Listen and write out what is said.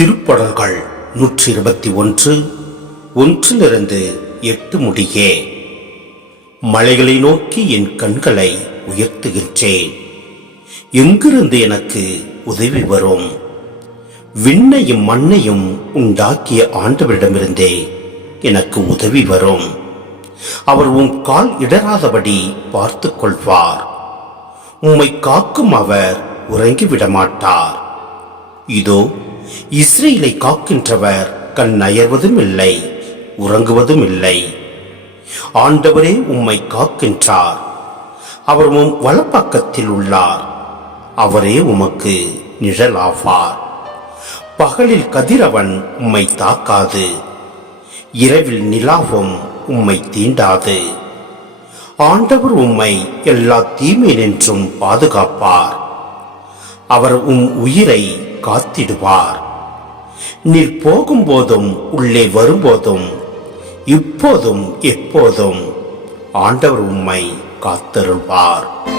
திருப்படல்கள் நூற்றி இருபத்தி ஒன்று ஒன்றிலிருந்து எட்டு முடியே மலைகளை நோக்கி என் கண்களை உயர்த்துகின்றேன் எங்கிருந்து எனக்கு உதவி வரும் விண்ணையும் மண்ணையும் உண்டாக்கிய ஆண்டவரிடமிருந்தே எனக்கு உதவி வரும் அவர் உன் கால் இடராதபடி பார்த்துக் கொள்வார் உம்மை காக்கும் அவர் உறங்கிவிடமாட்டார் இதோ இஸ்ரேலை காக்கின்றவர் கண் அயர்வதும் இல்லை உறங்குவதும் இல்லை ஆண்டவரே உம்மை காக்கின்றார் அவர் உம் வலப்பக்கத்தில் உள்ளார் அவரே உமக்கு நிழலாவார் பகலில் கதிரவன் உம்மை தாக்காது இரவில் நிலாவும் உம்மை தீண்டாது ஆண்டவர் உம்மை எல்லா தீமை நின்றும் பாதுகாப்பார் அவர் உம் உயிரை காத்திடுவார் நீர் போகும்போதும் உள்ளே வரும்போதும் இப்போதும் எப்போதும் ஆண்டவர் உம்மை காத்தருள்வார்